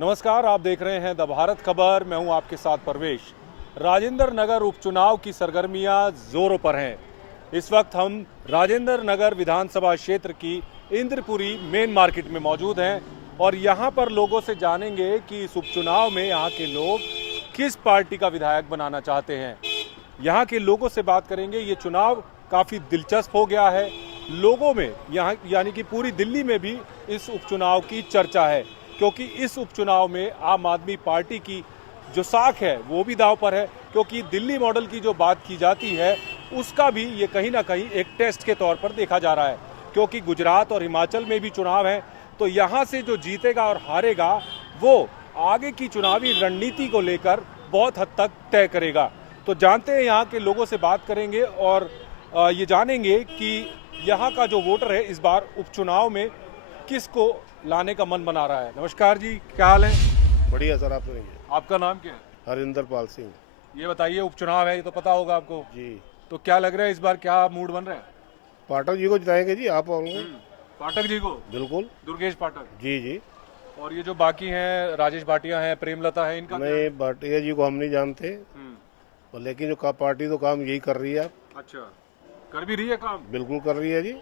नमस्कार, आप देख रहे हैं द भारत खबर। मैं हूं आपके साथ परवेश। राजेंद्र नगर उपचुनाव की सरगर्मियां जोरों पर हैं। इस वक्त हम राजेंद्र नगर विधानसभा क्षेत्र की इंद्रपुरी मेन मार्केट में मौजूद हैं और यहां पर लोगों से जानेंगे कि इस उपचुनाव में यहां के लोग किस पार्टी का विधायक बनाना चाहते हैं। यहां के लोगों से बात करेंगे। ये चुनाव काफ़ी दिलचस्प हो गया है लोगों में, यहाँ यानी कि पूरी दिल्ली में भी इस उपचुनाव की चर्चा है, क्योंकि इस उपचुनाव में आम आदमी पार्टी की जो साख है वो भी दांव पर है। क्योंकि दिल्ली मॉडल की जो बात की जाती है उसका भी ये कहीं ना कहीं एक टेस्ट के तौर पर देखा जा रहा है, क्योंकि गुजरात और हिमाचल में भी चुनाव है। तो यहाँ से जो जीतेगा और हारेगा वो आगे की चुनावी रणनीति को लेकर बहुत हद तक तय करेगा। तो जानते हैं, यहाँ के लोगों से बात करेंगे और ये जानेंगे कि यहाँ का जो वोटर है इस बार उपचुनाव में किसको लाने का मन बना रहा है। नमस्कार जी, क्या हाल है? बढ़िया सर, आप सुनिए। आपका नाम क्या है? हरिंदर पाल सिंह ये बताइए, उपचुनाव है ये तो पता होगा आपको जी। तो क्या लग रहा है इस बार, क्या मूड बन रहा है? पाठक जी को जिताएंगे जी, आप होंगे। पाठक जी को? बिल्कुल, दुर्गेश पाठक जी जी। और ये जो बाकी हैं, राजेश भाटिया हैं, प्रेमलता है, इनका नहीं, भाटिया जी को हम नहीं जानते, हम्म, लेकिन जो पार्टी तो काम यही कर रही है। अच्छा, कर भी रही है काम? बिल्कुल कर रही है जी।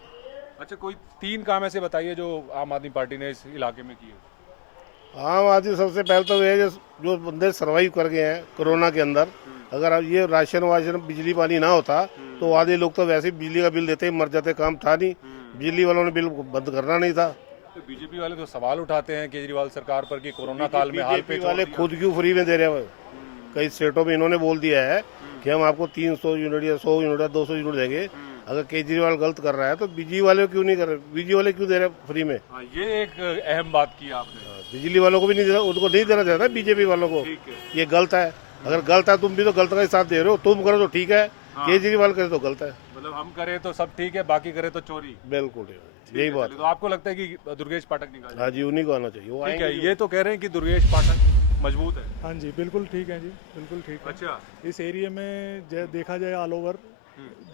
अच्छा, कोई 3 काम ऐसे बताइए जो आम आदमी पार्टी ने इस इलाके में किए। आम आदमी सबसे पहले तो ये जो बंदे सर्वाइव कर गए हैं कोरोना के अंदर, अगर अब ये राशन वाशन बिजली पानी ना होता तो आधे लोग तो वैसे ही बिजली का बिल देते ही मर जाते, काम था नहीं। बिजली वालों ने बिल बंद करना नहीं था। तो बीजेपी वाले तो सवाल उठाते हैं केजरीवाल सरकार पर कि कोरोना काल में हाल पे बीजेपी वाले खुद क्यों फ्री में दे रहे हैं? कई स्टेटों में इन्होंने बोल दिया है कि हम आपको 300 यूनिट या 100 यूनिट या 200 यूनिट देंगे। अगर केजरीवाल गलत कर रहा है तो बिजली वाले क्यों नहीं कर रहे? बिजली वाले क्यों दे रहे फ्री में? हाँ, ये एक अहम बात की आपने। बिजली वालों को भी नहीं देना, उनको नहीं देना चाहता बीजेपी वालों को। ठीक है, ये गलत है। अगर गलत है, तुम भी तो गलत का ही साथ दे रहे हो। तुम करो तो ठीक है, केजरीवाल करे तो गलत है। मतलब हम करें तो सब ठीक है, बाकी करे तो चोरी। बिल्कुल यही बात। तो आपको लगता है कि दुर्गेश पाठक निकाले? हाँ जी, उन्हीं को आना चाहिए। वो ठीक है, आएंगे। ये तो कह रहे हैं कि दुर्गेश पाठक मजबूत है। हाँ जी, बिल्कुल ठीक है जी, बिल्कुल ठीक है। अच्छा, इस एरिया में देखा जाए ऑल ओवर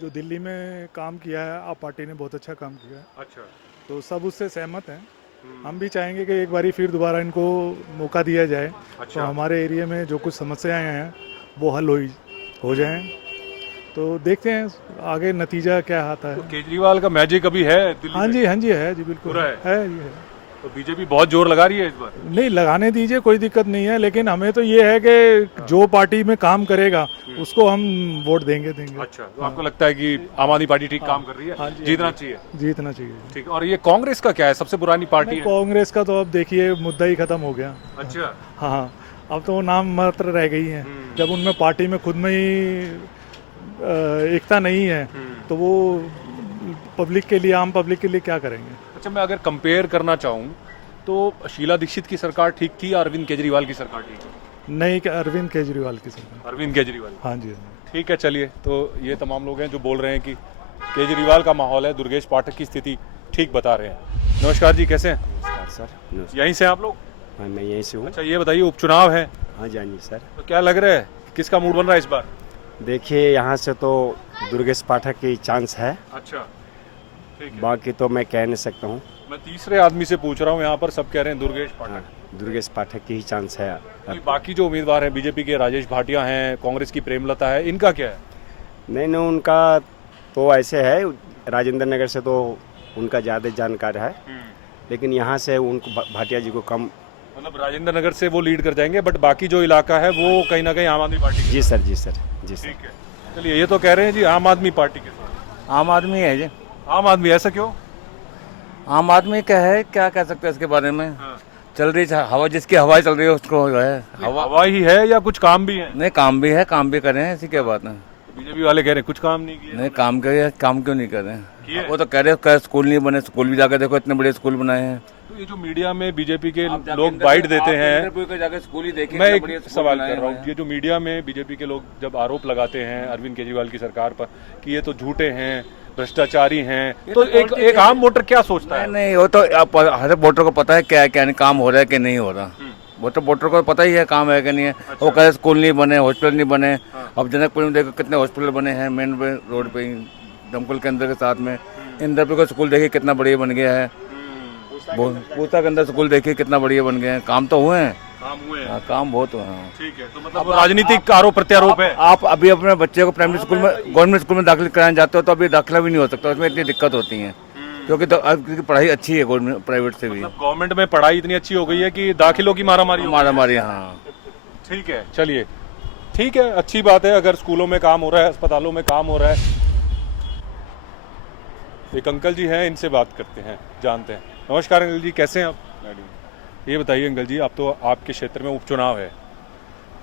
जो दिल्ली में काम किया है आप पार्टी ने बहुत अच्छा काम किया है, अच्छा, तो सब उससे सहमत हैं। हम भी चाहेंगे कि एक बारी फिर दोबारा इनको मौका दिया जाए, तो हमारे एरिया में जो कुछ समस्याएं हैं वो हल हो जाएं। तो देखते हैं आगे नतीजा क्या आता है। तो केजरीवाल का मैजिक अभी है दिल्ली हाँ में? जी, हाँ जी, है जी, बिल्कुल पूरा है जी, है। तो बीजेपी बहुत जोर लगा रही है इस बार? नहीं, लगाने दीजिए, कोई दिक्कत नहीं है, लेकिन हमें तो ये है कि जो पार्टी में काम करेगा उसको हम वोट देंगे। अच्छा, तो आपको लगता है कि आम आदमी पार्टी ठीक काम कर रही है? हाँ जी, जीतना चाहिए? जीतना चाहिए। ठीक। और ये कांग्रेस का क्या है? सबसे पुरानी पार्टी है। कांग्रेस का तो अब देखिए मुद्दा ही खत्म हो गया। अच्छा, हाँ, अब तो वो नाम मात्र रह गई हैं। जब उनमें पार्टी में खुद में ही एकता नहीं है तो वो पब्लिक के लिए, आम पब्लिक के लिए क्या करेंगे? अच्छा, मैं अगर कंपेयर करना चाहूँ तो शीला दीक्षित की सरकार ठीक थी या अरविंद केजरीवाल की सरकार ठीक थी? नहीं, अरविंद केजरीवाल की सरकार। अरविंद केजरीवाल। हाँ जी। ठीक है, चलिए। तो ये तमाम लोग हैं जो बोल रहे हैं कि केजरीवाल का माहौल है, दुर्गेश पाठक की स्थिति ठीक बता रहे हैं। नमस्कार जी, कैसे हैं? नमस्कार सर। नमस्कार। यहीं से आप लोग? हाँ, मैं यहीं से हूँ। अच्छा, ये बताइए, उपचुनाव है, हाँ जानिए सर। तो क्या लग रहा है किसका मूड बन रहा है इस बार? देखिए, यहाँ से तो दुर्गेश पाठक की चांस है। अच्छा, ठीक है। बाकी तो मैं कह नहीं सकता हूँ। मैं तीसरे आदमी से पूछ रहा हूँ, यहाँ पर सब कह रहे हैं दुर्गेश हाँ, पाठक। दुर्गेश पाठक की ही चांस है। कोई बाकी जो उम्मीदवार हैं, बीजेपी के राजेश भाटिया हैं, कांग्रेस की प्रेमलता है, इनका क्या है? नहीं, उनका तो ऐसे है, राजेंद्र नगर से तो उनका ज़्यादा जानकार है, लेकिन यहाँ से उनको भाटिया जी को कम। मतलब राजेंद्र नगर से वो लीड कर जाएंगे, बट बाकी जो इलाका है वो कहीं ना कहीं आम आदमी पार्टी की। जी सर, जी सर, जी सर। ठीक है, चलिए। ये तो कह रहे हैं जी आम आदमी पार्टी के साथ। आम आदमी है जी। आम आदमी, ऐसा क्यों? आम आदमी क्या है, क्या कह सकते हैं इसके बारे में। चल रही हवा, जिसकी हवा चल रही है उसको जो है हवा ही है या कुछ काम भी है? नहीं, काम भी है, काम भी कर रहे हैं, ऐसी क्या बात है। बीजेपी वाले कह रहे हैं कुछ काम नहीं किया। नहीं, काम करे, काम क्यों नहीं कर रहे किए। हैं? वो तो कह रहे हैं स्कूल नहीं बने, स्कूल भी जाकर देखो, इतने बड़े स्कूल बनाए हैं। तो ये जो मीडिया में बीजेपी के लोग बाइट देते हैं, जाकर स्कूल ही देखे। मैं एक सवाल कर रहा हूँ, ये जो मीडिया में बीजेपी के लोग जब आरोप लगाते हैं अरविंद केजरीवाल की सरकार पर कि ये तो झूठे हैं, भ्रष्टाचारी हैं, तो एक आम वोटर क्या सोचता है? नहीं, वो तो हर वोटर को पता है क्या क्या काम हो रहा है कि नहीं हो रहा। वो तो वोटर को पता ही है काम है कि नहीं है। वो कहे स्कूल नहीं बने, हॉस्पिटल नहीं बने। अब जनकपुर में देखो कितने हॉस्पिटल बने हैं, मेन रोड पे ही, दमकल के अंदर के साथ में। इंदरपुर का स्कूल देखिए कितना बढ़िया बन गया है। पूसा के अंदर स्कूल देखिए कितना बढ़िया बन गए हैं। काम तो हुए हैं, काम हुए हैं। हाँ, काम बहुत हुआ है। ठीक है, तो मतलब राजनीतिक आरोप प्रत्यारोप है। आप अभी अपने बच्चे को प्राइमरी स्कूल में गवर्नमेंट स्कूल में दाखिल कराने जाते हो तो अभी दाखिला भी नहीं हो सकता, उसमें इतनी दिक्कत होती है क्योंकि तो अब की पढ़ाई अच्छी है गवर्नमेंट प्राइवेट से भी। मतलब गवर्नमेंट में पढ़ाई इतनी अच्छी हो गई है कि दाखिलों की मारामारी हो गई है। मारामारी, हाँ। ठीक है, चलिए, ठीक है, अच्छी बात है अगर स्कूलों में काम हो रहा है, अस्पतालों में काम हो रहा है। एक अंकल जी हैं, इनसे बात करते हैं, जानते हैं। नमस्कार अंकल जी, कैसे हैं आप? ये बताइए अंकल जी, अब तो आपके क्षेत्र में उपचुनाव है,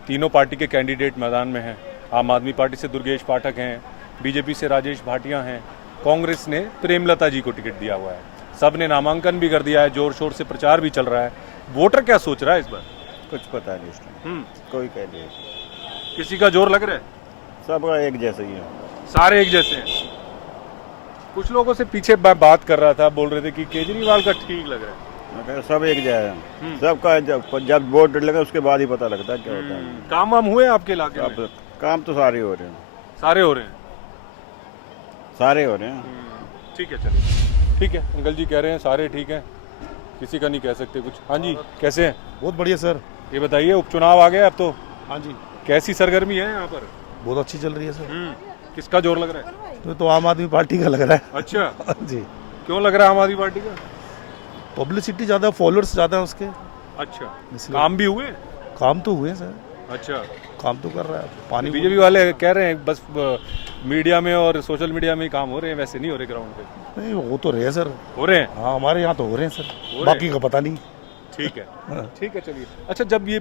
तीनों पार्टी के कैंडिडेट मैदान में हैं। आम आदमी पार्टी से दुर्गेश पाठक हैं, बीजेपी से राजेश भाटिया हैं, कांग्रेस ने प्रेमलता जी को टिकट दिया हुआ है। सब ने नामांकन भी कर दिया है, जोर शोर से प्रचार भी चल रहा है। वोटर क्या सोच रहा है इस बार? कुछ पता नहीं इसमें, कोई कह नहीं, किसी का जोर लग रहा है? सब एक जैसे ही है। सारे एक जैसे हैं। कुछ लोगों से पीछे बात कर रहा था, बोल रहे थे कि केजरीवाल का ठीक लग रहा है। मगर सब एक जैसे हैं, सबका जब वोट लगे उसके बाद ही पता लगता है क्या होता है। काम वाम हुए आपके इलाके में? अब काम तो सारे हो रहे हैं, सारे हो रहे हैं। सारे हो रहे हैं। ठीक है, चलिए, ठीक है, अंकल जी कह रहे हैं सारे ठीक हैं, किसी का नहीं कह सकते कुछ। हाँ जी, कैसे हैं? बहुत बढ़िया सर। ये बताइए, उपचुनाव आ गया अब तो, हाँ जी, कैसी सरगर्मी है यहाँ पर? बहुत अच्छी चल रही है सर। किसका जोर लग रहा है? तो आम आदमी पार्टी का लग रहा है। अच्छा, जी, क्यों लग रहा है आम आदमी पार्टी का? पब्लिसिटी ज़्यादा, फॉलोअर्स ज़्यादा है उसके। अच्छा, इसलिए। काम भी हुए? काम तो हुए सर, अच्छा, काम तो कर रहा है। पानी बीजेपी वाले कह रहे हैं बस मीडिया में और सोशल मीडिया में ही काम हो रहे हैं, वैसे नहीं हो रहे ग्राउंड पे। नहीं, वो तो रहे सर। हो रहे हैं? हाँ, हमारे यहाँ तो हो रहे हैं सर, बाकी का पता नहीं। ठीक है, ठीक है, चलिए। अच्छा, जब ये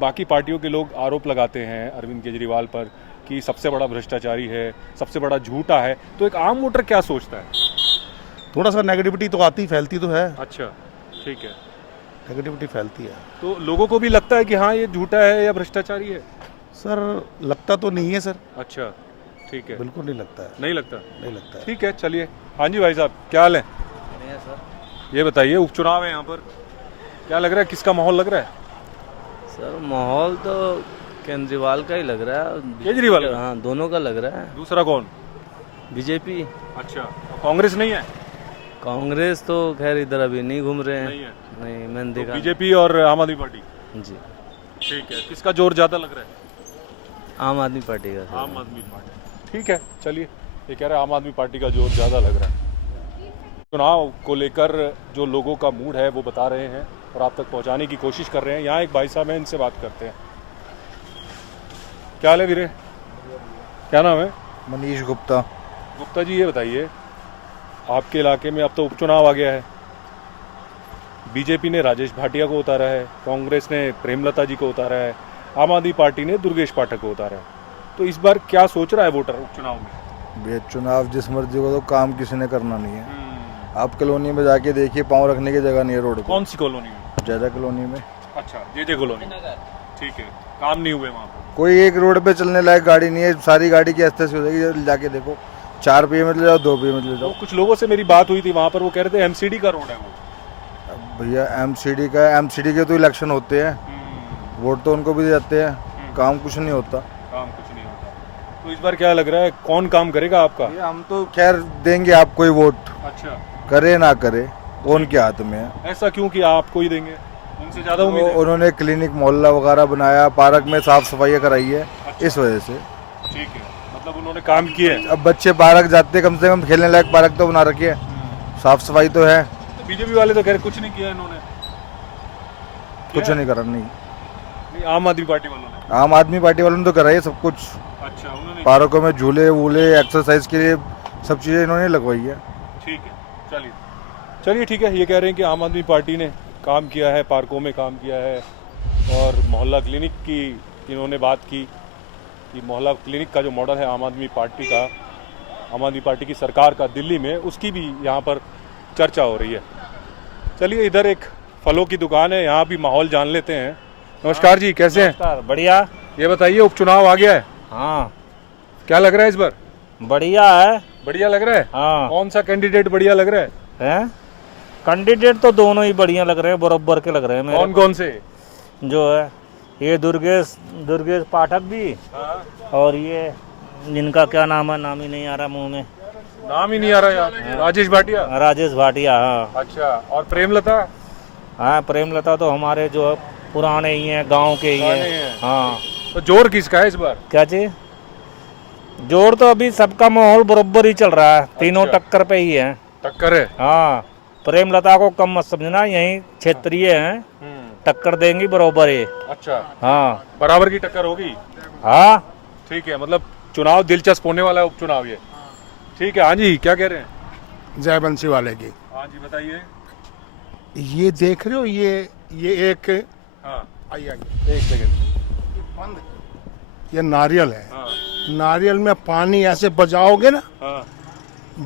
बाकी पार्टियों के लोग आरोप लगाते हैं अरविंद केजरीवाल पर कि सबसे बड़ा भ्रष्टाचारी है, सबसे बड़ा झूठा है, तो एक आम वोटर क्या सोचता है? थोड़ा सा नेगेटिविटी तो आती, फैलती तो है। अच्छा, ठीक है, नेगेटिविटी फैलती है तो लोगों को भी लगता है कि हाँ ये झूठा है या भ्रष्टाचारी है? सर। लगता तो नहीं है सर, अच्छा, ठीक है, बिल्कुल नहीं लगता है, नहीं लगता? नहीं लगता है। ठीक है, चलिए। हाँ जी भाई साहब, क्या हाल है? ये बताइए, उपचुनाव है यहाँ पर, क्या लग रहा है, किसका माहौल लग रहा है? सर माहौल तो केजरीवाल का ही लग रहा है। केजरीवाल का? हाँ, दोनों का लग रहा है। दूसरा कौन? बीजेपी। अच्छा, कांग्रेस नहीं है? कांग्रेस तो खैर इधर अभी नहीं घूम रहे हैं। नहीं है, नहीं, मैंने देखा। बीजेपी और आम आदमी पार्टी। जी, ठीक है, किसका जोर ज्यादा लग रहा है? आम आदमी पार्टी का सर। आम आदमी पार्टी। ठीक है, चलिए, ये कह रहे हैं आम आदमी पार्टी का जोर ज्यादा लग रहा है। चुनाव को लेकर जो लोगों का मूड है वो बता रहे हैं और आप तक पहुंचाने की कोशिश कर रहे हैं। यहाँ एक भाई साहब हैं, इनसे बात करते हैं। क्या हाल है वीरे? क्या नाम है? मनीष गुप्ता। गुप्ता जी, ये बताइए, आपके इलाके में अब तो उपचुनाव आ गया है, बीजेपी ने राजेश भाटिया को उतारा है, कांग्रेस ने प्रेमलता जी को उतारा है, आम आदमी पार्टी ने दुर्गेश पाठक को उतारा है, तो इस बार क्या सोच रहा है वोटर उपचुनाव में? चुनाव जिस मर्जी को, तो काम किसी ने करना नहीं है। आप कॉलोनी में जाके देखिए, पाँव रखने की जगह नहीं है रोड पे। कौन सी कॉलोनी में? जैजा कॉलोनी में। अच्छा, जे कॉलोनी। ठीक है, काम नहीं हुए वहाँ पर? कोई एक रोड पे चलने लायक गाड़ी नहीं है, सारी गाड़ी की अस्ते से हो जाएगी। जाके देखो, 4 रुपये में ले जाओ, 2 रुपये में ले जाओ। तो कुछ लोगों से मेरी बात हुई थी वहाँ पर, वो कह रहे थे एमसीडी का रोड है वो। भैया एमसीडी के तो इलेक्शन होते हैं, वोट तो उनको भी जाते हैं, काम कुछ नहीं होता। काम कुछ नहीं होता। तो इस बार क्या लग रहा है, कौन काम करेगा आपका? भैया हम तो खैर देंगे आपको ही वोट, अच्छा, करे ना करे वो उनके हाथ में है। ऐसा क्यों कि आपको ही देंगे? उनसे ज्यादा उम्मीद है? उन्होंने क्लिनिक मोहल्ला वगैरह बनाया, पार्क में साफ सफाई कराई है, इस वजह से। ठीक है, मतलब उन्होंने काम किए हैं। अब बच्चे पार्क जाते, कम से कम खेलने लायक पार्क तो बना रखी है, साफ सफाई तो है। बीजेपी वाले तो कह रहे कुछ नहीं किया इन्होंने। कुछ नहीं करा, नहीं। नहीं, आम आदमी पार्टी वालों ने। आम आदमी पार्टी वालों ने तो करा है सब कुछ, अच्छा, उन्होंने। पार्कों में झूले वूले, एक्सरसाइज के लिए सब चीजें इन्होंने लगवाई है। ठीक है, चलिए, चलिए, ठीक है। ये कह रहे हैं कि आम आदमी पार्टी ने काम किया है, पार्कों में काम किया है, और मोहल्ला क्लिनिक की इन्होंने बात की कि मोहल्ला क्लिनिक का जो मॉडल है आम आदमी पार्टी का, आम आदमी पार्टी की सरकार का दिल्ली में, उसकी भी यहाँ पर चर्चा हो रही है। चलिए, इधर एक फलों की दुकान है, यहाँ भी माहौल जान लेते हैं। नमस्कार जी, कैसे हैं? बढ़िया। ये बताइए, उपचुनाव आ गया है, हाँ, क्या लग रहा है इस बार? बढ़िया है। बढ़िया लग रहा है? हाँ। कौन सा कैंडिडेट बढ़िया लग रहा है? हैं? कैंडिडेट तो दोनों ही बढ़िया लग रहे हैं, बराबर के लग रहे हैं मेरे कौन कौन से? जो है ये दुर्गेश पाठक भी, और ये जिनका क्या नाम है, नाम ही नहीं आ रहा मुंह में, नाम ही नहीं आ रहा यार। राजेश भाटिया। राजेश भाटिया। हाँ, अच्छा, और प्रेमलता? हाँ, प्रेमलता तो हमारे जो पुराने ही हैं, गांव के ही पुराने हैं। हैं। हाँ। तो जोर किसका है इस बार? क्या चीज? जोर तो अभी सबका माहौल बराबर ही चल रहा है, तीनों अच्छा। टक्कर पे ही है। टक्कर है। हाँ, प्रेमलता को कम मत समझना, यही क्षेत्रीय हैं, टक्कर देंगी बराबर ही। अच्छा, हाँ बराबर की टक्कर होगी। हाँ। ठीक है, मतलब चुनाव दिलचस्प होने वाला है, उपचुनाव ये। ठीक है, हाँ जी, क्या कह रहे हैं? जय बंसी वाले की। हाँ जी, बताइए। ये देख रहे हो, ये एक हाँ, आइए एक सेकंड। ये नारियल है। हाँ, नारियल में पानी ऐसे बजाओगे ना, हाँ,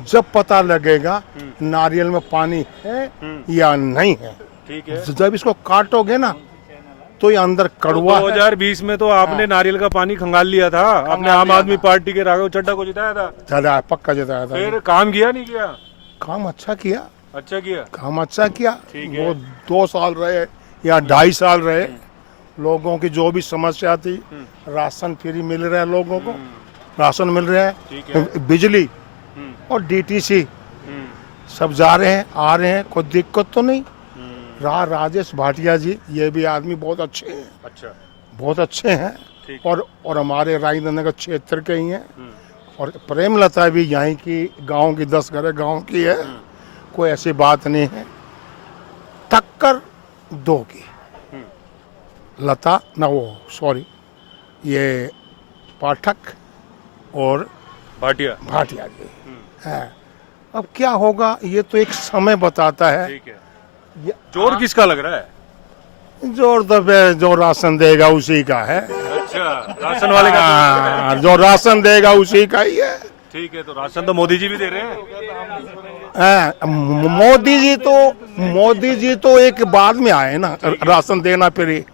जब पता लगेगा नारियल में पानी है या नहीं है। ठीक है। जब इसको काटोगे ना तो ये अंदर कड़वा है। 2020 में तो आपने नारियल का पानी खंगाल लिया था, आपने आम आदमी पार्टी के राघव चड्ढा को जिताया था। ज्यादा पक्का जिताया था। फिर काम किया नहीं किया? काम अच्छा किया, अच्छा किया। काम अच्छा किया। ठीक है। वो 2 साल रहे या 2.5 साल रहे, लोगों की जो भी समस्या थी, राशन फ्री मिल रहा है, लोगों को राशन मिल रहा ठीक है, बिजली और डीटीसी सब जा रहे हैं, आ रहे हैं, कोई दिक्कत तो नहीं। राजेश भाटिया जी, ये भी आदमी बहुत अच्छे हैं। अच्छा, बहुत अच्छे हैं। ठीक। और हमारे राजेंद्र नगर क्षेत्र के ही हैं। और प्रेमलता भी यहीं की, गांव की, 10 घर गांव की है। कोई ऐसी बात नहीं है। टक्कर 2 की, लता ना, वो सॉरी, ये पाठक और भाटिया जी है। अब क्या होगा ये तो एक समय बताता है। ठीक है। जोर किसका लग रहा है? जोर तो जो राशन देगा उसी का है। अच्छा, राशन वाले का। हाँ, जो राशन देगा उसी का ही है। ठीक है, तो राशन तो मोदी जी भी दे रहे हैं। मोदी जी तो एक बाद में आए ना राशन देना, फिर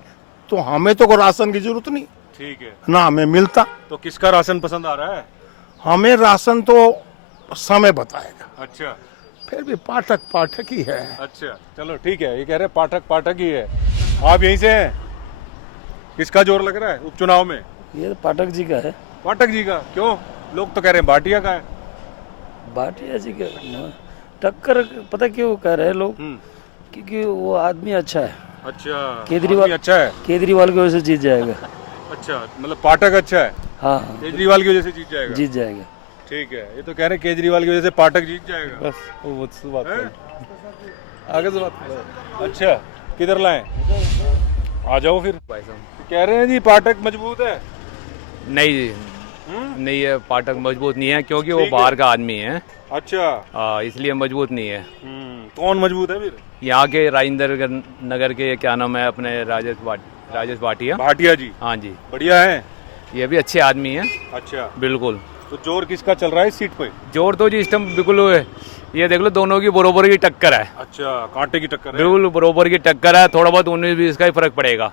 तो हमें तो कोई राशन की जरूरत नहीं ठीक है, ना, हमें मिलता। तो किसका राशन पसंद आ रहा है? हमें राशन तो समय बताएगा। अच्छा, फिर भी पाठक ही है। अच्छा, चलो ठीक है, ये कह रहे हैं पाठक ही है। आप यहीं से हैं? किसका जोर लग रहा है उपचुनाव में? ये पाठक जी का है। पाठक जी का? क्यों? लोग तो कह रहे हैं भाटिया का है। भाटिया जी का टक्कर पता क्यों कह रहे हैं लोग? क्योंकि वो आदमी अच्छा है। अच्छा, केजरीवाल आदमी अच्छा है। केजरीवाल की वजह से जीत जाएगा। अच्छा, मतलब पाठक अच्छा है, हाँ, केजरीवाल की वजह से जीत जाएगा। जीत जाएगा। ठीक है, ये तो कह रहे हैं केजरीवाल की वजह से पाठक जीत जाएगा। बस वो बात हैं? आगे से बात करो। अच्छा, किधर लाएं? आ जाओ फिर। कह रहे हैं जी पाठक मजबूत है। नहीं जी, नहीं है, पाठक मजबूत नहीं है क्योंकि वो बाहर का आदमी है। अच्छा, इसलिए मजबूत नहीं है। कौन मजबूत है फिर? यहाँ के राजेंद्र नगर के क्या नाम है अपने राजेश भाटिया। भाटिया जी? हाँ जी, बढ़िया है, ये भी अच्छे आदमी हैं। अच्छा, बिल्कुल। तो जोर किसका चल रहा है इस सीट पे? जोर तो जी इस टाइम बिल्कुल ये देख लो, दोनों की बरोबर की टक्कर है। अच्छा, कांटे की टक्कर है। बिल्कुल बरोबर की टक्कर है, थोड़ा बहुत 19-20 का ही फर्क पड़ेगा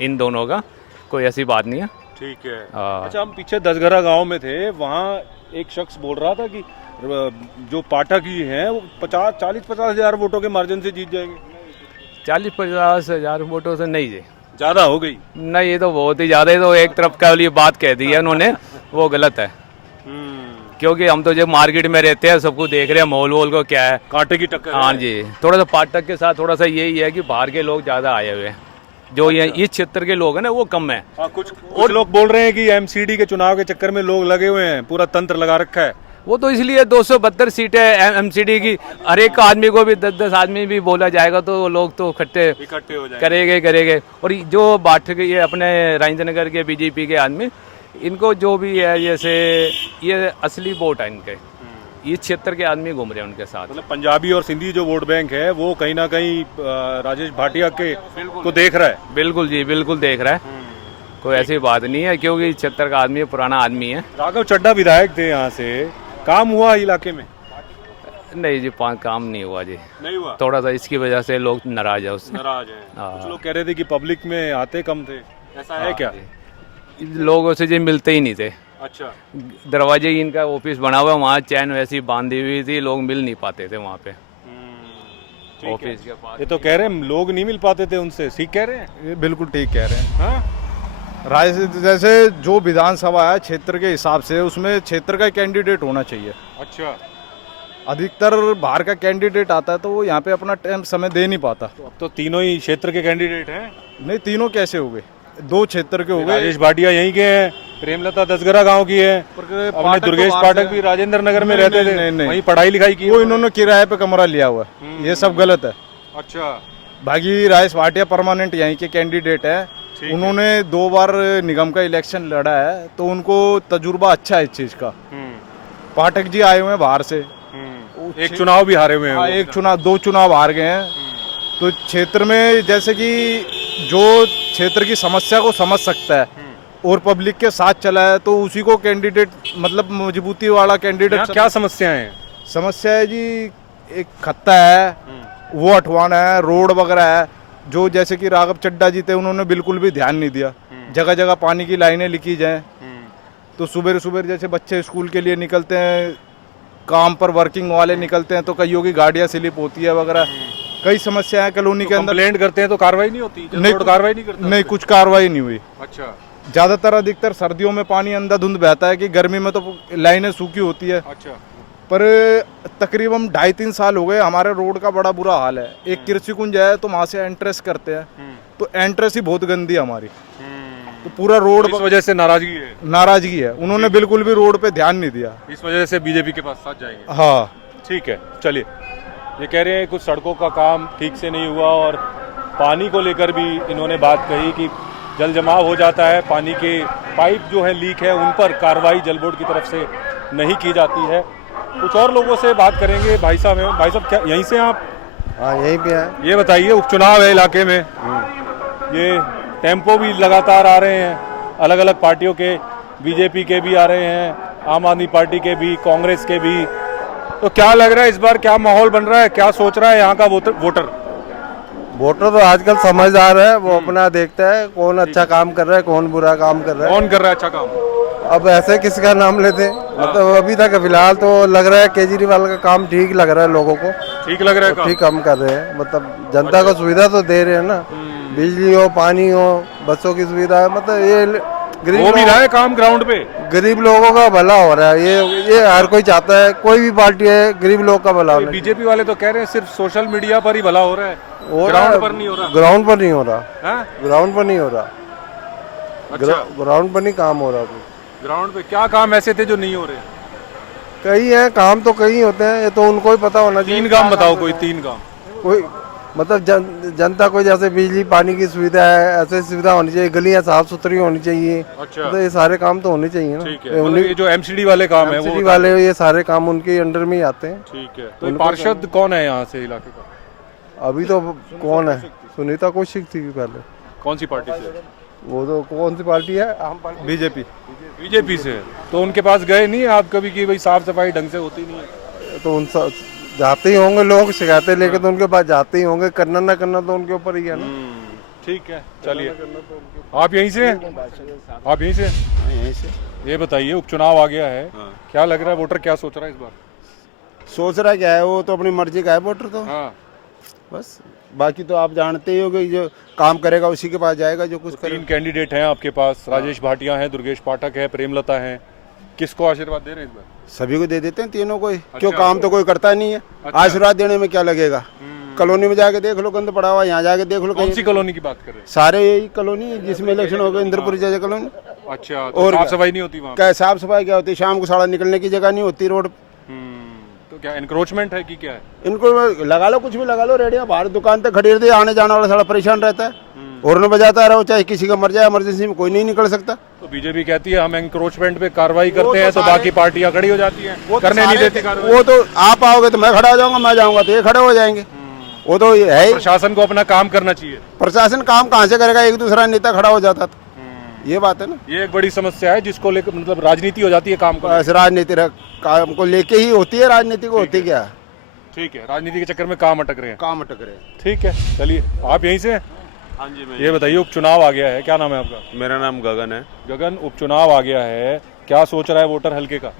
इन दोनों का, कोई ऐसी बात नहीं है। ठीक है। अच्छा, हम पीछे 10घरा गांव में थे, वहाँ एक शख्स बोल रहा था कि जो पाठक ही हैं वो 40-50 हजार वोटों के मार्जिन से जीत जाएंगे। 40-50 हजार वोटों से नहीं जी, ज्यादा हो गई। नहीं, ये तो बहुत ही ज्यादा, तो एक तरफ का वाली बात कह दी है उन्होंने, वो गलत है। क्योंकि हम तो जब मार्केट में रहते हैं, सबको देख रहे हैं माहौल वोल को क्या है, कांटे की टक्कर। हाँ जी, थोड़ा सा पाठक के साथ थोड़ा सा यही है कि बाहर के लोग ज्यादा आए हुए हैं, जो ये इस क्षेत्र के लोग हैं ना वो कम है। कुछ लोग बोल रहे हैं कि एमसीडी के चुनाव के चक्कर में लोग लगे हुए हैं, पूरा तंत्र लगा रखा है। वो तो इसलिए 272 सीटें एमसीडी की, हर एक आदमी को भी 10-10 आदमी भी बोला जाएगा तो लोग तो इकट्ठे हो जाएंगे करेंगे। और जो पाठक ये अपने राजेंद्र नगर के बीजेपी के आदमी, इनको जो भी है, जैसे ये असली वोट है इनके, इस क्षेत्र के आदमी घूम रहे हैं उनके साथ। मतलब पंजाबी और सिंधी जो वोट बैंक है वो कहीं ना कहीं राजेश भाटिया के को देख रहा है। बिल्कुल जी, बिल्कुल देख रहा है, कोई ऐसी बात नहीं है, क्योंकि इस क्षेत्र का आदमी पुराना आदमी है। राघव चड्ढा विधायक थे यहाँ से, काम हुआ इलाके में? नहीं जी, काम नहीं हुआ जी, नहीं हुआ। थोड़ा सा इसकी वजह से लोग नाराज है उससे। नाराज हैं। कुछ लोग कह रहे थे कि पब्लिक में आते कम थे, ऐसा है क्या? लोगों से जी मिलते ही नहीं थे। अच्छा, दरवाजे ही इनका ऑफिस बना हुआ, वहाँ चैन वैसी बांधी हुई थी, लोग मिल नहीं पाते थे वहाँ पे ऑफिस के पास। ये तो कह रहे हैं लोग नहीं मिल पाते थे उनसे, ठीक कह रहे हैं? ये बिल्कुल ठीक कह रहे हैं। हाँ? जैसे जो विधानसभा है क्षेत्र के हिसाब से, उसमें क्षेत्र का कैंडिडेट होना चाहिए। अच्छा, अधिकतर बाहर का कैंडिडेट आता है तो वो यहाँ पे अपना टाइम समय दे नहीं पाता। तो अब तो तीनों ही क्षेत्र के कैंडिडेट हैं। नहीं, तीनों कैसे हो गए, 2 क्षेत्र के हो गए। राजेश भाटिया यहीं के हैं, प्रेमलता दसगरा गांव की है, अपने दुर्गेश पाठक भी राजेंद्र नगर में रहते थे, वहीं पढ़ाई लिखाई की। वो इन्होंने किराए पे कमरा लिया हुआ है, ये सब गलत है। अच्छा, बाकी राजेश भाटिया परमानेंट यहीं के कैंडिडेट है, उन्होंने 2 बार निगम का इलेक्शन लड़ा है तो उनको तजुर्बा अच्छा है इस चीज का। पाठक जी आए हुए हैं बाहर से, एक चुनाव भी हारे हुए हैं। हाँ, एक चुनाव 2 चुनाव हार गए हैं। तो क्षेत्र में जैसे कि जो क्षेत्र की समस्या को समझ सकता है और पब्लिक के साथ चला है तो उसी को कैंडिडेट, मतलब मजबूती वाला कैंडिडेट। क्या समस्याएं हैं? समस्या है जी, एक खत्ता है वो हटवाना है, रोड वगैरह है, जो जैसे कि राघव चड्डा जी थे उन्होंने बिल्कुल भी ध्यान नहीं दिया। जगह जगह पानी की लाइनें लिखी जाएं, तो सुबह सुबह जैसे बच्चे स्कूल के लिए निकलते हैं, काम पर वर्किंग वाले निकलते हैं तो कईयों की गाड़ियां स्लिप होती है वगैरह, कई समस्याएं कॉलोनी के अंदर। कंप्लेंट करते हैं तो कार्रवाई नहीं होती? नहीं, कार्रवाई नहीं करता? नहीं, कुछ कार्रवाई नहीं हुई। अच्छा, ज्यादातर अधिकतर सर्दियों में पानी अंधाधुंध बहता है कि गर्मी में तो लाइनें सूखी होती है। अच्छा, पर तकरीबन 2.5-3 साल हो गए हमारे रोड का बड़ा बुरा हाल है। एक कृषि कुंज है तो वहां से एंट्रेस करते हैं, तो एंट्रेस ही बहुत गंदी है हमारी, तो पूरा रोड इस वजह से नाराजगी है। उन्होंने बिल्कुल भी रोड पे ध्यान नहीं दिया, इस वजह से बीजेपी के पास साथ जाएंगे। हाँ, ठीक है, चलिए। ये कह रहे हैं कुछ सड़कों का काम ठीक से नहीं हुआ और पानी को लेकर भी इन्होंने बात कही कि जल जमाव हो जाता है, पानी के पाइप जो है लीक है, उन पर कार्रवाई जल बोर्ड की तरफ से नहीं की जाती है। कुछ और लोगों से बात करेंगे। भाई साहब क्या यहीं से आप? हाँ, यहीं पे है। ये बताइए, उपचुनाव है इलाके में, ये टेम्पो भी लगातार आ रहे हैं, अलग अलग पार्टियों के, बीजेपी के भी आ रहे हैं, आम आदमी पार्टी के भी, कांग्रेस के भी। तो क्या लग रहा है इस बार, क्या माहौल बन रहा है, क्या सोच रहा है यहाँ का वोटर? वोटर तो आजकल समझदार है, वो अपना देखता है कौन अच्छा काम कर रहा है, कौन बुरा काम कर रहा है। कौन कर रहा है अच्छा काम? अब ऐसे किसका नाम लेते हैं? मतलब अभी तक फिलहाल तो लग रहा है केजरीवाल का काम ठीक लग रहा है, लोगों को ठीक लग रहा है, ठीक काम कर रहे हैं। मतलब जनता को सुविधा तो दे रहे हैं ना, बिजली हो, पानी हो, बसों की सुविधा, मतलब ये हो भी रहा है काम ग्राउंड पे। गरीब लोगों का भला हो रहा है, ये हर कोई चाहता है, कोई भी पार्टी है, गरीब लोग का भला हो रहा है। बीजेपी वाले तो कह रहे हैं सिर्फ सोशल मीडिया पर ही भला हो रहा है, ग्राउंड पर नहीं हो रहा। ग्राउंड पर नहीं हो रहा, ग्राउंड पर नहीं काम हो रहा। ग्राउंड पे क्या काम ऐसे थे जो नहीं हो रहे? कई है काम, तो कई होते हैं, ये तो उनको ही पता होना चाहिए। 3 काम बताओ, कोई 3 काम। कोई मतलब जनता को जैसे बिजली पानी की सुविधा है, ऐसे सुविधा होनी चाहिए, गलियां साफ सुथरी होनी चाहिए। अच्छा, तो ये सारे काम तो होने चाहिए ना। ठीक है, मतलब ये जो एमसीडी वाले काम है, एमसीडी वाले ये सारे काम उनके अंडर में ही आते हैं। ठीक है। तो पार्षद कौन है यहाँ से इलाके का? अभी तो कौन है? सुनीता कौशिक थी पहले। कौन सी पार्टी से? वो तो कौन सी पार्टी है? आम पार्टी, बीजेपी से। तो उनके पास गए नहीं आप कभी कि भाई साफ सफाई ढंग से होती नहीं है? तो उन जाते ही होंगे लोग, शिकायतें लेके तो उनके पास जाते ही होंगे, करना ना करना तो उनके ऊपर ही है ना। ठीक है, चलिए। आप यहीं से? आप यहीं से? यहीं से। ये बताइए, उपचुनाव आ गया है, क्या लग रहा है वोटर क्या सोच रहा है इस बार? सोच रहा क्या है, वो तो अपनी मर्जी का है वोटर तो। हाँ, बस बाकी तो आप जानते ही हो कि जो काम करेगा उसी के पास जाएगा, जो कुछ करेगा। 3 कैंडिडेट हैं आपके पास, राजेश भाटिया हैं, दुर्गेश पाठक है, प्रेमलता है। किसको आशीर्वाद दे रहे हैं इस बार? सभी को दे देते हैं, तीनों को ही। क्यों, काम तो कोई करता नहीं है। आशीर्वाद देने में क्या लगेगा? कॉलोनी में जाके देख लो, गंद पड़ा हुआ, यहाँ जाके देख लो। कौन सी कॉलोनी की बात कर रहे हैं? सारे यही कॉलोनी जिसमें इलेक्शन हो गया, इंद्रपुरी जैसे कॉलोनी। अच्छा, तो साफ सफाई नहीं होती वहाँ? क्या साफ सफाई क्या होती है? शाम को साड़ा निकलने की जगह नहीं होती रोड। तो क्या एनक्रोचमेंट है कि क्या है? इनको लगा लो, कुछ भी लगा लो, रेडियो बाहर दुकान तक खड़ी रहती है, आने जाने वाला सारा परेशान रहता है, हॉर्न बजाता रहो, चाहे किसी का मर जाए, इमरजेंसी में कोई नहीं निकल सकता। तो बीजेपी कहती है हम एंक्रोचमेंट पे कार्रवाई करते हैं, तो बाकी पार्टियां खड़ी हो जाती हैं, करने नहीं देती कार्रवाई। वो तो आप आओगे तो मैं खड़ा हो जाऊंगा, मैं जाऊंगा तो ये खड़े हो जाएंगे। वो तो है ही। प्रशासन को अपना काम करना चाहिए। प्रशासन काम कहाँ से करेगा? एक दूसरा नेता खड़ा हो जाता था, ये बात है ना। ये एक बड़ी समस्या है जिसको लेकर मतलब राजनीति हो जाती है काम को। राजनीति काम को लेके ही होती है, राजनीति को होती क्या? ठीक है, राजनीति के चक्कर में काम अटक रहे हैं। काम अटक रहे हैं। ठीक है, चलिए। आप यहीं से? हाँ जी, मैं। ये बताइए, उपचुनाव आ गया है, क्या नाम है आपका? मेरा नाम गगन है। गगन, उपचुनाव आ गया है, क्या सोच रहा है वोटर हल्के का?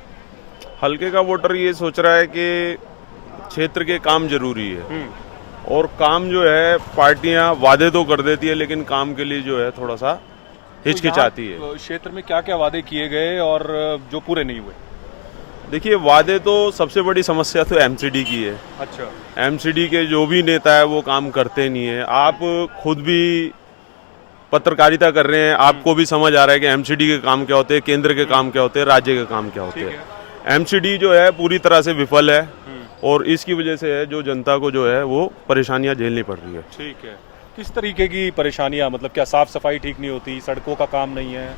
हल्के का वोटर ये सोच रहा है कि क्षेत्र के काम जरूरी है, और काम जो है पार्टियां वादे तो कर देती है, लेकिन काम के लिए जो है थोड़ा सा हिचकिचाती है। क्षेत्र में क्या क्या वादे किए गए और जो पूरे नहीं हुए? देखिए, वादे तो सबसे बड़ी समस्या तो एमसीडी की है। अच्छा, एमसीडी के जो भी नेता है वो काम करते नहीं है। आप खुद भी पत्रकारिता कर रहे हैं, आपको भी समझ आ रहा है कि एमसीडी के काम क्या होते हैं, केंद्र के काम क्या होते हैं, राज्य के काम क्या होते हैं। एमसीडी जो है पूरी तरह से विफल है और इसकी वजह से है जो जनता को जो है वो परेशानियां झेलनी पड़ रही है। ठीक है। किस तरीके की परेशानियां, मतलब क्या साफ सफाई ठीक नहीं होती, सड़कों का काम नहीं है?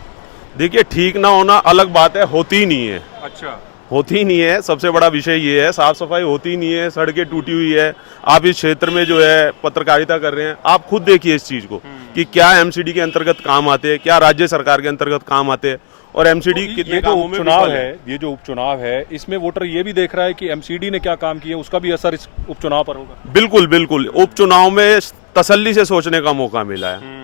देखिए, ठीक ना होना अलग बात है, होती ही नहीं है। अच्छा, होती ही नहीं है, सबसे बड़ा विषय ये है। साफ सफाई होती ही नहीं है, सड़कें टूटी हुई है। आप इस क्षेत्र में जो है पत्रकारिता कर रहे हैं, आप खुद देखिए इस चीज को कि क्या एमसीडी के अंतर्गत काम आते हैं, क्या राज्य सरकार के अंतर्गत काम आते हैं, और एमसीडी तो कितने ये जो कामों में उपचुनाव विफल है, ये जो उपचुनाव है, इसमें वोटर ये भी देख रहा है कि एमसीडी ने क्या काम किया, उसका भी असर इस उपचुनाव पर होगा। बिल्कुल बिल्कुल, उपचुनाव में तसल्ली से सोचने का मौका मिला है।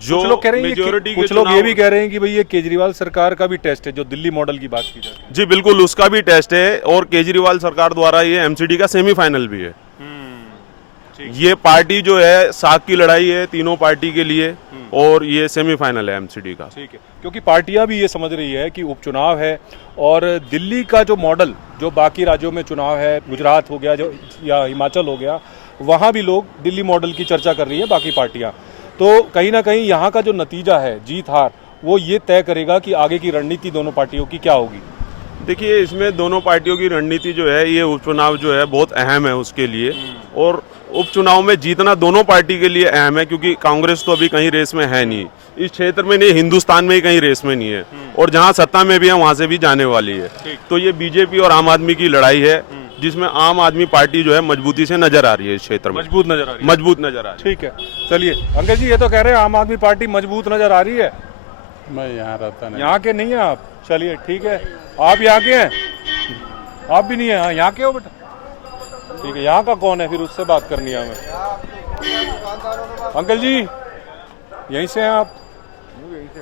जो कुछ लोग कह रहे हैं मेजॉरिटी कुछ लोग ये भी कह रहे हैं कि भाई ये केजरीवाल सरकार का भी टेस्ट है, जो दिल्ली मॉडल की बात की जाए। जी बिल्कुल, उसका भी टेस्ट है और केजरीवाल सरकार द्वारा ये एमसीडी का सेमीफाइनल भी है। ये पार्टी जो है साख की लड़ाई है तीनों पार्टी के लिए और ये सेमीफाइनल है एमसीडी का। ठीक है, क्योंकि पार्टियां भी ये समझ रही है कि उपचुनाव है और दिल्ली का जो मॉडल, जो बाकी राज्यों में चुनाव है, गुजरात हो गया जो या हिमाचल हो गया, वहाँ भी लोग दिल्ली मॉडल की चर्चा कर रही है बाकी पार्टियां। तो कहीं ना कहीं यहाँ का जो नतीजा है, जीत हार, वो ये तय करेगा कि आगे की रणनीति दोनों पार्टियों की क्या होगी। देखिए, इसमें दोनों पार्टियों की रणनीति जो है, ये उपचुनाव जो है बहुत अहम है उसके लिए, और उपचुनाव में जीतना दोनों पार्टी के लिए अहम है, क्योंकि कांग्रेस तो अभी कहीं रेस में है नहीं, इस क्षेत्र में नहीं, हिंदुस्तान में ही कहीं रेस में नहीं है, और जहां सत्ता में भी है वहां से भी जाने वाली है। तो ये बीजेपी और आम आदमी की लड़ाई है, जिसमें आम आदमी पार्टी जो है मजबूती से नजर आ रही है इस क्षेत्र में, मजबूत नजर आ रही है। मजबूत नजर आ रही है। ठीक है, चलिए अंकल जी, ये तो कह रहे हैं आम आदमी पार्टी मजबूत नजर आ रही है। मैं यहाँ रहता नहीं। यहाँ के नहीं है आप? चलिए ठीक है, आप यहाँ के हैं? आप भी नहीं है? हाँ, यहाँ के हो बेटा? ठीक है, यहाँ का कौन है फिर, उससे बात करनी है हमें। अंकल जी यहीं से हैं आप?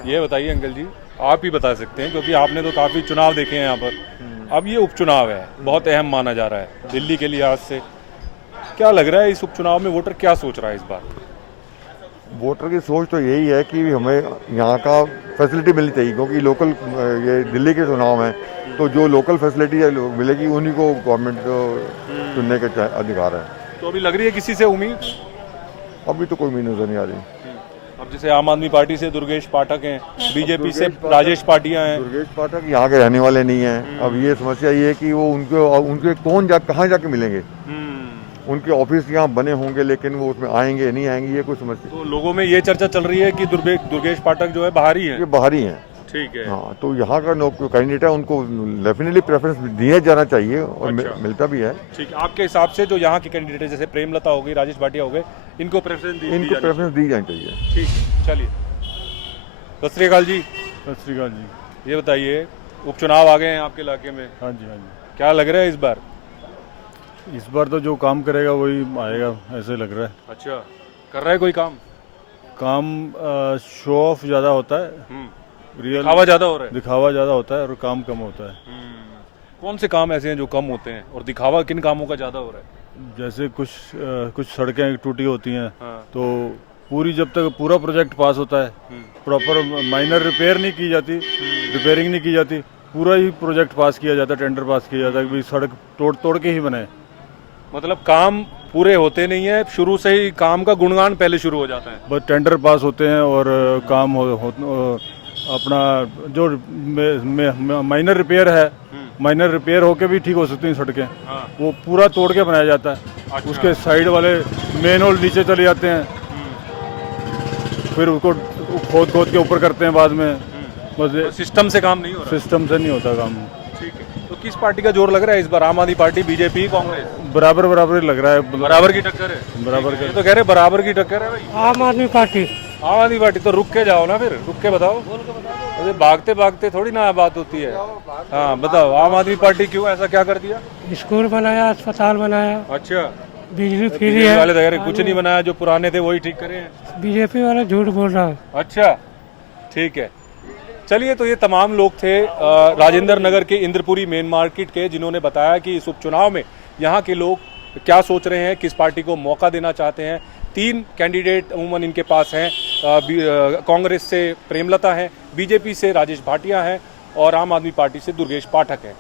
ये बताइए अंकल जी, आप ही बता सकते हैं क्योंकि आपने तो काफी चुनाव देखे हैं यहाँ पर। अब ये उपचुनाव है, बहुत अहम माना जा रहा है दिल्ली के लिहाज से। क्या लग रहा है इस उपचुनाव में वोटर क्या सोच रहा है इस बार? वोटर की सोच तो यही है कि हमें यहाँ का फैसिलिटी मिलनी चाहिए, क्योंकि लोकल ये दिल्ली के चुनाव हैं तो जो लोकल फैसिलिटी मिलेगी उन्हीं को गवर्नमेंट को चुनने के अधिकार है। तो अभी लग रही है किसी से उम्मीद? अभी तो कोई उम्मीद नजर नहीं आ रही। अब जैसे आम आदमी पार्टी से दुर्गेश पाठक हैं, बीजेपी से राजेश पाटिया हैं। दुर्गेश पाठक यहाँ के रहने वाले नहीं हैं। अब ये समस्या ये है कि वो उनके कौन कहाँ जाके मिलेंगे। उनके ऑफिस यहाँ बने होंगे लेकिन वो उसमें आएंगे नहीं आएंगे, ये कोई समस्या। तो लोगों में ये चर्चा चल रही है कि दुर्गेश पाठक जो है बाहरी है। ये बाहरी हैं। ठीक है, हाँ, तो यहाँ का कैंडिडेट है उनको डेफिनेटली प्रेफरेंस दिया जाना चाहिए और अच्छा। मिलता भी है। ठीक है, आपके हिसाब से जो यहाँ के कैंडिडेट है, जैसे प्रेमलता हो गई, राजेश भाटिया हो गए, इनको प्रेफरेंस दी जानी चाहिए। ठीक, चलिए। सत श्री अकाल जी। सत श्री अकाल जी। ये बताइए, उपचुनाव आ गए हैं आपके इलाके में, हाँ जी, हाँ जी। क्या लग रहा है इस बार? इस बार तो जो काम करेगा वही आएगा, ऐसे लग रहा है। अच्छा, कर रहा है कोई काम? शो ऑफ ज़्यादा होता है, रियल दिखावा ज़्यादा हो रहा है। दिखावा ज़्यादा होता है और काम कम होता है। कौन से काम ऐसे हैं जो कम होते हैं और दिखावा किन कामों का ज़्यादा हो रहा है? जैसे कुछ सड़कें टूटी होती हैं, हाँ। तो पूरी जब तक पूरा प्रोजेक्ट पास होता है, प्रॉपर माइनर रिपेयर नहीं की जाती, रिपेयरिंग नहीं की जाती, पूरा ही प्रोजेक्ट पास किया जाता है, टेंडर पास किया जाता है कि सड़क तोड़ के ही बने। मतलब काम पूरे होते नहीं है, शुरू से ही काम का गुणगान पहले शुरू हो जाता है। बस टेंडर पास होते हैं और काम अपना जो माइनर रिपेयर है, माइनर रिपेयर होके भी ठीक हो सकती हैं सड़कें, वो पूरा तोड़ के बनाया जाता है। अच्छा। उसके साइड वाले मेन होल नीचे चले जाते हैं, फिर उसको खोद के ऊपर करते हैं बाद में। बस सिस्टम से काम नहीं हो रहा। सिस्टम से नहीं होता काम। ठीक है, तो किस पार्टी का जोर लग रहा है इस बार? आम आदमी पार्टी, बीजेपी, कांग्रेस? बराबर ही लग रहा है। बराबर की टक्कर है। बराबर का। ये तो कह रहे बराबर की टक्कर है भाई। आम आदमी पार्टी। आम आदमी पार्टी? तो रुक के जाओ ना, फिर रुक के बताओ। अरे भागते थोड़ी ना बात होती है। हाँ बताओ, आम आदमी पार्टी क्यों, ऐसा क्या कर दिया? स्कूल बनाया, अस्पताल बनाया, अच्छा, बिजली फ्री बीजेपी है। वाले तो कह रहे कुछ नहीं बनाया, जो पुराने थे वही ठीक करे हैं। बीजेपी वाला झूठ बोल रहा है। अच्छा, ठीक है, चलिए। तो ये तमाम लोग थे राजेंद्र नगर के इंद्रपुरी मेन मार्केट के, जिन्होंने बताया कि इस उपचुनाव में यहाँ के लोग क्या सोच रहे हैं, किस पार्टी को मौका देना चाहते हैं। 3 कैंडिडेट अमूमन इनके पास हैं। कांग्रेस से प्रेमलता है, बीजेपी से राजेश भाटिया हैं और आम आदमी पार्टी से दुर्गेश पाठक हैं।